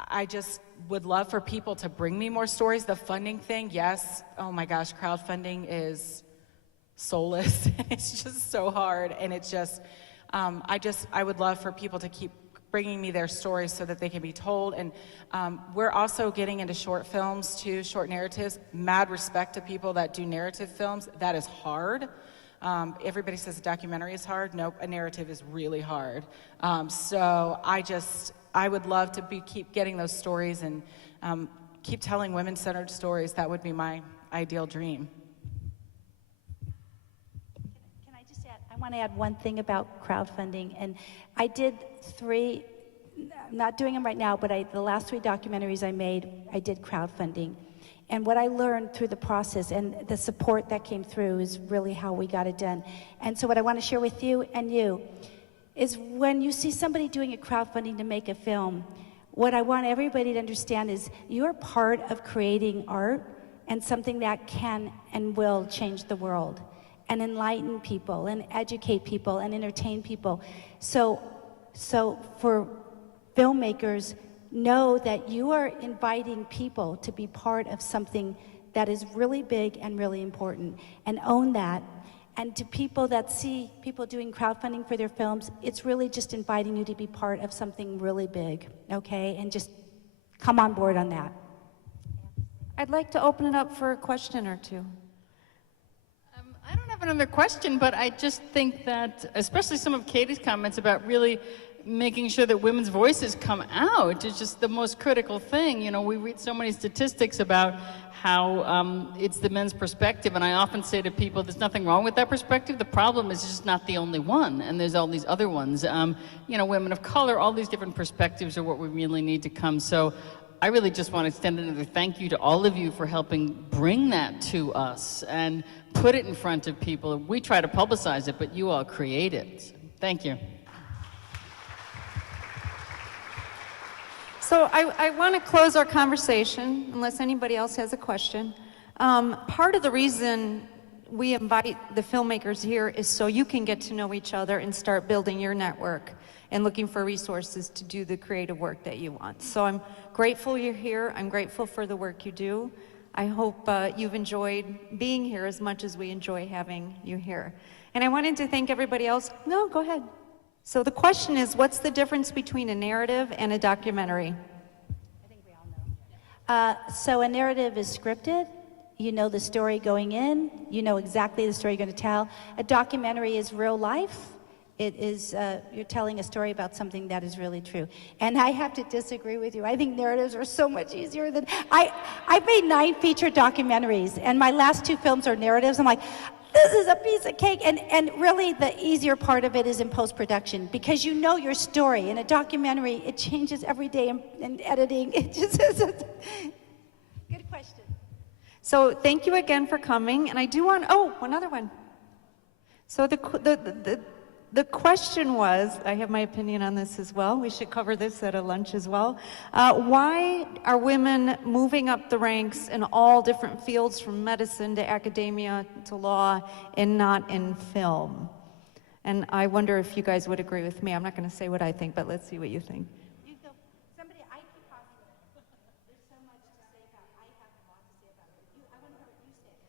I just would love for people to bring me more stories. The funding thing, yes, oh my gosh, crowdfunding is soulless. It's just so hard, and it's just, I would love for people to keep bringing me their stories so that they can be told. And we're also getting into short films too, short narratives. Mad respect to people that do narrative films. That is hard. Everybody says a documentary is hard. Nope, a narrative is really hard. So I would love to keep getting those stories and keep telling women-centered stories. That would be my ideal dream. Can I just add, I want to add one thing about crowdfunding. And I did 3, I'm not doing them right now, but the last 3 documentaries I made, I did crowdfunding. And what I learned through the process and the support that came through is really how we got it done. And so what I want to share with you and you is when you see somebody doing a crowdfunding to make a film, what I want everybody to understand is you're part of creating art and something that can and will change the world and enlighten people and educate people and entertain people. So for filmmakers, know that you are inviting people to be part of something that is really big and really important, and own that. And to people that see people doing crowdfunding for their films, it's really just inviting you to be part of something really big, okay? And just come on board on that. I'd like to open it up for a question or two. I don't have another question, but I just think that, especially some of Katie's comments about really making sure that women's voices come out is just the most critical thing. You know, we read so many statistics about how it's the men's perspective, and I often say to people, there's nothing wrong with that perspective. The problem is it's just not the only one, and there's all these other ones. You know, women of color, all these different perspectives are what we really need to come. So I really just want to extend another thank you to all of you for helping bring that to us and put it in front of people. We try to publicize it, but you all create it. So, thank you. So I want to close our conversation, unless anybody else has a question. Part of the reason we invite the filmmakers here is so you can get to know each other and start building your network and looking for resources to do the creative work that you want. So I'm grateful you're here. I'm grateful for the work you do. I hope you've enjoyed being here as much as we enjoy having you here. And I wanted to thank everybody else. No, go ahead. So the question is, what's the difference between a narrative and a documentary? I think we all know. So a narrative is scripted. You know the story going in. You know exactly the story you're going to tell. A documentary is real life. It is, you're telling a story about something that is really true. And I have to disagree with you. I think narratives are so much easier than, I've made 9 feature documentaries, and my last 2 films are narratives. I'm like, this is a piece of cake. And really the easier part of it is in post-production, because you know your story. In a documentary, it changes every day in editing. It just is a good question. So thank you again for coming. And I do want, another one. So the question was, I have my opinion on this as well. We should cover this at a lunch as well. Why are women moving up the ranks in all different fields, from medicine to academia to law, and not in film? And I wonder if you guys would agree with me. I'm not going to say what I think, but let's see what you think. You go. Somebody, I keep talking. There's so much to say about it. I have a lot to say about it. I want to hear what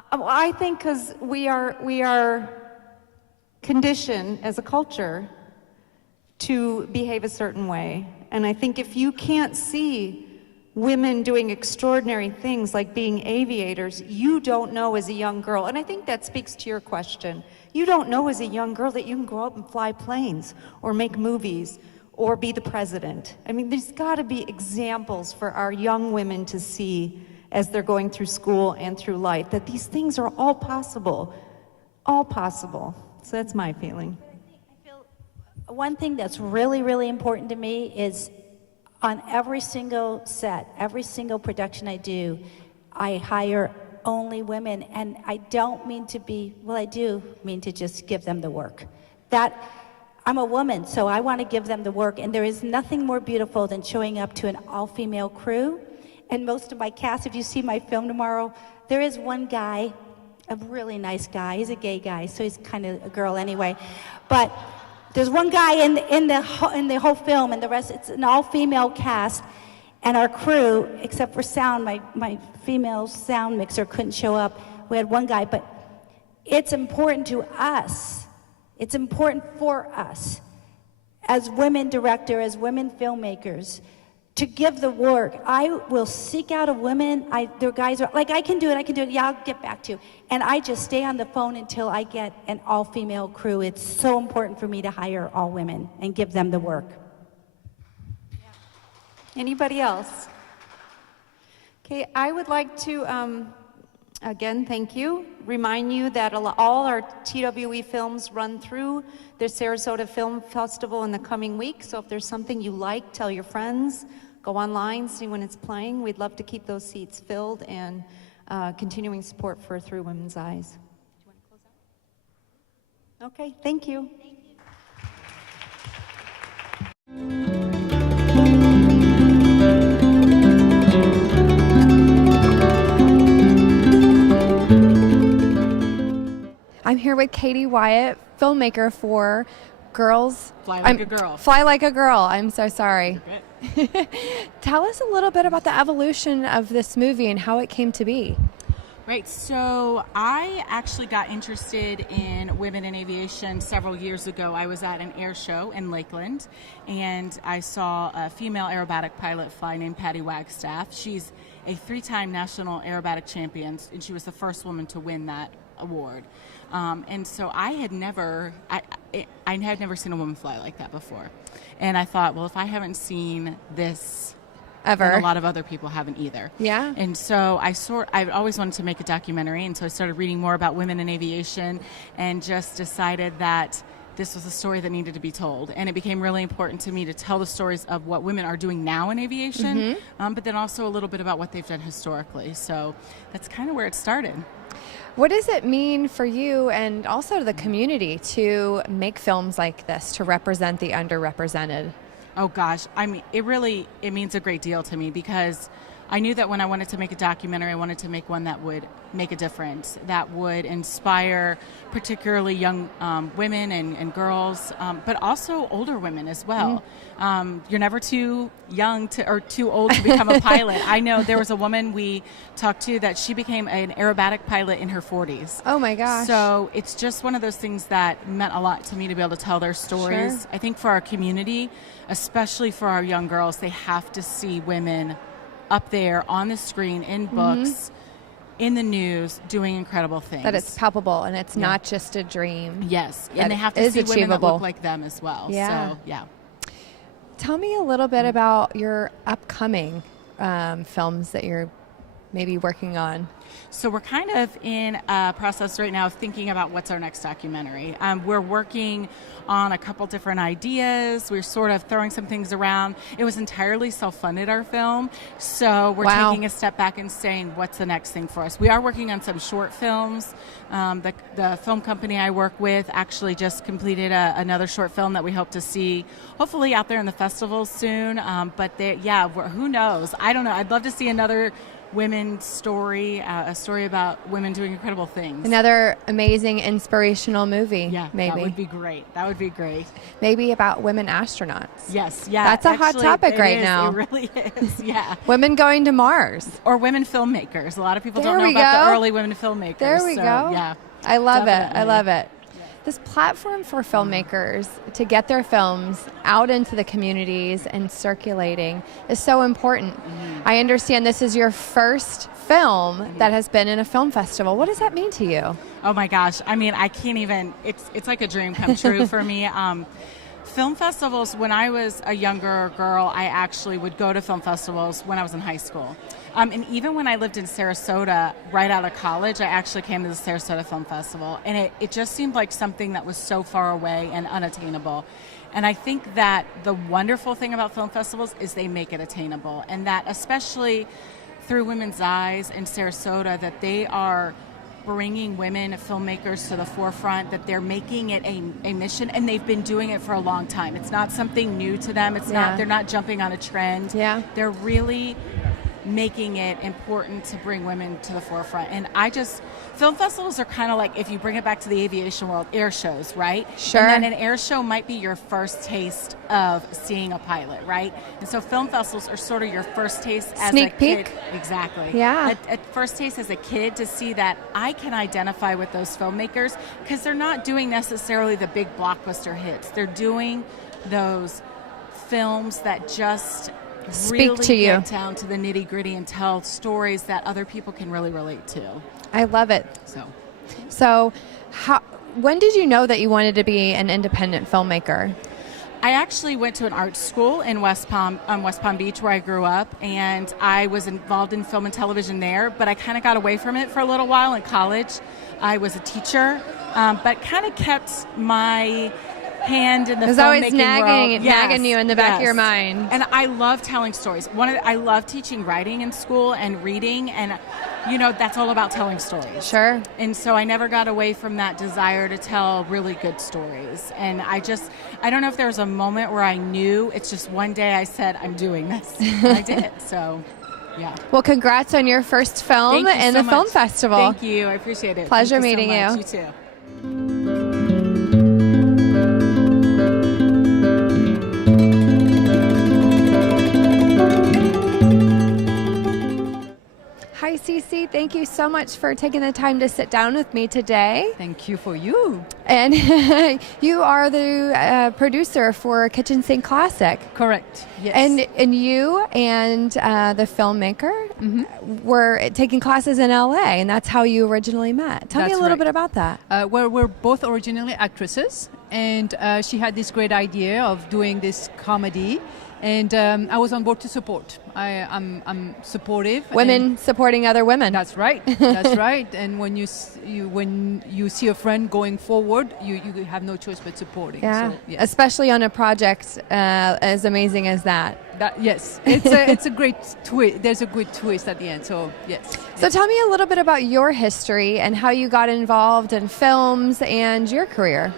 you say. I think because we are conditioned as a culture to behave a certain way. And I think if you can't see women doing extraordinary things like being aviators, you don't know as a young girl. And I think that speaks to your question. You don't know as a young girl that you can grow up and fly planes or make movies or be the president. I mean, there's got to be examples for our young women to see as they're going through school and through life, that these things are all possible. All possible. So that's my feeling. I feel one thing that's really, really important to me is on every single set, every single production I do, I hire only women. And I don't mean to be, well, I do mean to just give them the work. That I'm a woman, so I want to give them the work. And there is nothing more beautiful than showing up to an all-female crew. And most of my cast, if you see my film tomorrow, there is one guy, a really nice guy. He's a gay guy, so he's kind of a girl anyway. But there's one guy in the whole film, and the rest, it's an all-female cast. And our crew, except for sound, my female sound mixer couldn't show up. We had one guy, but it's important to us. It's important for us as women director, as women filmmakers, to give the work. I will seek out a woman. Their guys are like, I can do it. Yeah, I'll get back to you. And I just stay on the phone until I get an all-female crew. It's so important for me to hire all women and give them the work. Anybody else? Okay, I would like to, again, thank you. Remind you that all our TWE films run through the Sarasota Film Festival in the coming week. So if there's something you like, tell your friends. Go online, see when it's playing. We'd love to keep those seats filled, and continuing support for Through Women's Eyes. Do you want to close out? Okay, thank you. I'm here with Katie Wyatt, filmmaker for Girls. Fly Like a Girl. Fly Like a Girl. I'm so sorry. Okay. Tell us a little bit about the evolution of this movie and how it came to be. Right, so I actually got interested in women in aviation several years ago. I was at an air show in Lakeland, and I saw a female aerobatic pilot fly named Patty Wagstaff. She's a 3-time national aerobatic champion, and she was the first woman to win that award. And so I had never seen a woman fly like that before. And I thought, well, if I haven't seen this ever, then a lot of other people haven't either. Yeah. And so I always wanted to make a documentary, and so I started reading more about women in aviation and just decided that this was a story that needed to be told. And it became really important to me to tell the stories of what women are doing now in aviation, but then also a little bit about what they've done historically. So that's kind of where it started. What does it mean for you and also to the community to make films like this, to represent the underrepresented? Oh gosh, I mean, it means a great deal to me, because I knew that when I wanted to make a documentary, I wanted to make one that would make a difference, that would inspire particularly young women and girls, but also older women as well. You're never too young or too old to become a pilot. I know there was a woman we talked to that she became an aerobatic pilot in her 40s. Oh my gosh. So it's just one of those things that meant a lot to me to be able to tell their stories. Sure. I think for our community, especially for our young girls, they have to see women up there on the screen, in books, in the news, doing incredible things. That it's palpable and it's not just a dream. Yes, That and they have to see achievable. women that look like them as well. Yeah. So, yeah. Tell me a little bit about your upcoming films that you're maybe working on? So we're kind of in a process right now of thinking about what's our next documentary. We're working on a couple different ideas. We're sort of throwing some things around. It was entirely self-funded, our film. So we're taking a step back and saying, what's the next thing for us? We are working on some short films. The film company I work with actually just completed another short film that we hope to see hopefully out there in the festivals soon. Who knows? I don't know. I'd love to see another women's story, a story about women doing incredible things. Another amazing inspirational movie. Yeah, maybe. That would be great. That would be great. Maybe about women astronauts. Yes, yeah. That's a hot topic right now. It really is, yeah. Women going to Mars. Or women filmmakers. A lot of people don't know about the early women filmmakers. There we go. Yeah. I love it. I love it. This platform for filmmakers to get their films out into the communities and circulating is so important. I understand this is your first film that has been in a film festival. What does that mean to you? Oh my gosh. I mean, I can't even, it's like a dream come true for me. Film festivals, when I was a younger girl, I actually would go to film festivals when I was in high school. And even when I lived in Sarasota, right out of college, I actually came to the Sarasota Film Festival. And it just seemed like something that was so far away and unattainable. And I think that the wonderful thing about film festivals is they make it attainable. And that especially through Women's Eyes in Sarasota, that they are bringing women filmmakers to the forefront, that they're making it a mission, and they've been doing it for a long time. It's not something new to them. It's not, they're not jumping on a trend. Yeah. They're really making it important to bring women to the forefront. And film festivals are kind of like, if you bring it back to the aviation world, air shows, right? Sure. And then an air show might be your first taste of seeing a pilot, right? And so film festivals are sort of your first taste as Sneak a peek? kid. Exactly. Yeah. At first taste as a kid, to see that I can identify with those filmmakers, because they're not doing necessarily the big blockbuster hits. They're doing those films that just really get down to the nitty-gritty and tell stories that other people can really relate to. I love it. So when did you know that you wanted to be an independent filmmaker? I actually went to an art school in West Palm Beach, where I grew up, and I was involved in film and television there, but I kind of got away from it for a little while in college. I was a teacher, but kind of kept my hand in the filmmaking world. There's always nagging you in the back of your mind. And I love telling stories. I love teaching writing in school and reading, and that's all about telling stories. Sure. And so I never got away from that desire to tell really good stories. And I don't know if there was a moment where I knew. It's just one day I said, I'm doing this. And I did. So, yeah. Well, congrats on your first film in the film festival. Thank you. I appreciate it. Pleasure Thank meeting you. So you. Much. You too. Hi, Cece. Thank you so much for taking the time to sit down with me today. Thank you for you. And you are the producer for Kitchen Sink Classic. Correct. Yes. And you and the filmmaker were taking classes in LA, and that's how you originally met. Tell me a little bit about that. We're both originally actresses, and she had this great idea of doing this comedy. And I was on board to support. I'm supportive. Women supporting other women. That's right. That's right. And when you see a friend going forward, you have no choice but supporting. Yeah. So, yes. Especially on a project as amazing as that. Yes. It's a great twist. There's a good twist at the end. So yes. So tell me a little bit about your history and how you got involved in films and your career.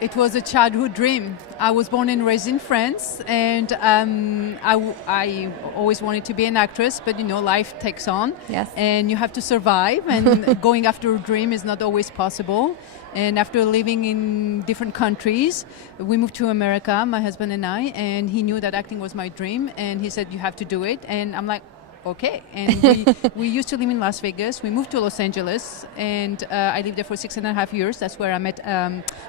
It was a childhood dream. I was born and raised in France, and I always wanted to be an actress, but life takes on. Yes. And you have to survive, and going after a dream is not always possible. And after living in different countries, we moved to America, my husband and I, and he knew that acting was my dream, and he said, you have to do it. And I'm like, okay. And we used to live in Las Vegas. We moved to Los Angeles, and I lived there for 6.5 years. That's where I met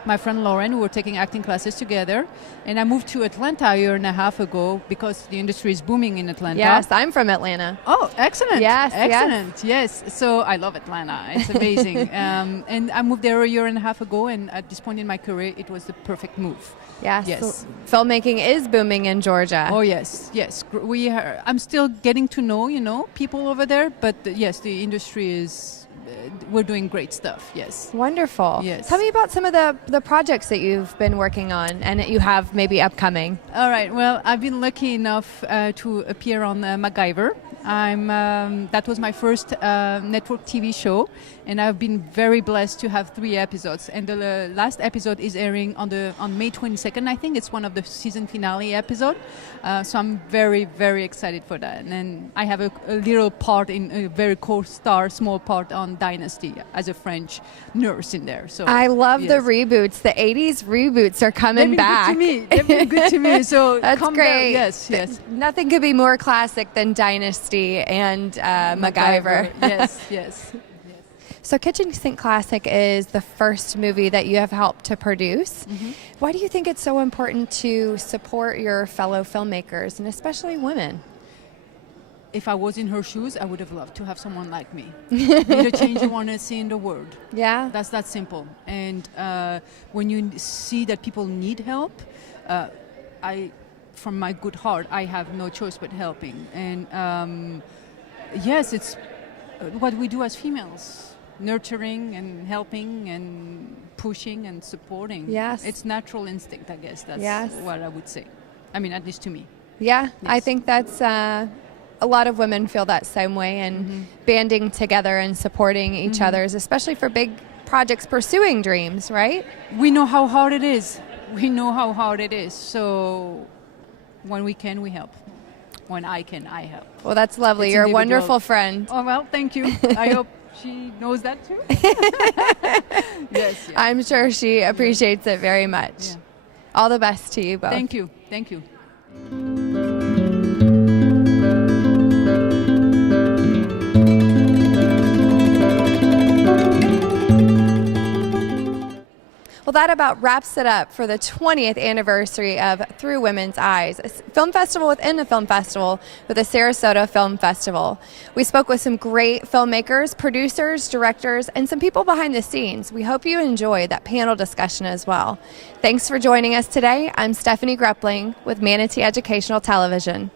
my friend Lauren. We were taking acting classes together. And I moved to Atlanta a year and a half ago because the industry is booming in Atlanta. Yes, I'm from Atlanta. Oh, excellent. Yes, excellent. Yes. So I love Atlanta. It's amazing. And I moved there a year and a half ago, and at this point in my career, it was the perfect move. Yes. Yes. So filmmaking is booming in Georgia. Oh, yes. Yes. I'm still getting to know know, people over there. But yes, the industry is, we're doing great stuff, yes. Wonderful. Yes. Tell me about some of the projects that you've been working on and that you have maybe upcoming. All right, well, I've been lucky enough to appear on MacGyver. That was my first network TV show, and I've been very blessed to have 3 episodes. And the last episode is airing on May 22nd. I think it's one of the season finale episode. So I'm very, very excited for that. And then I have a little part in a very small part on Dynasty as a French nurse in there. So I love the yes. reboots. The 80s reboots are coming back. They've been good to me. So that's great. Yes. Nothing could be more classic than Dynasty and MacGyver. Yes. So Kitchen Sink Classic is the first movie that you have helped to produce. Mm-hmm. Why do you think it's so important to support your fellow filmmakers, and especially women? If I was in her shoes, I would have loved to have someone like me. Be the change you want to see in the world. Yeah. That's that simple. And when you see that people need help, from my good heart, I have no choice but helping. And yes, it's what we do as females, nurturing and helping and pushing and supporting. Yes. It's natural instinct, I guess. That's what I would say. I mean, at least to me. Yeah, Yes. I think that's a lot of women feel that same way, and banding together and supporting each other's, especially for big projects, pursuing dreams, right? We know how hard it is. So when we can, we help. When I can, I help. Well, that's lovely. It's You're a individual. wonderful friend. Oh, well, thank you. I hope she knows that too. Yes. I'm sure she appreciates it very much. Yeah. All the best to you both. Thank you. Well, that about wraps it up for the 20th anniversary of Through Women's Eyes, a film festival within a film festival with the Sarasota Film Festival. We spoke with some great filmmakers, producers, directors, and some people behind the scenes. We hope you enjoyed that panel discussion as well. Thanks for joining us today. I'm Stephanie Grepling with Manatee Educational Television.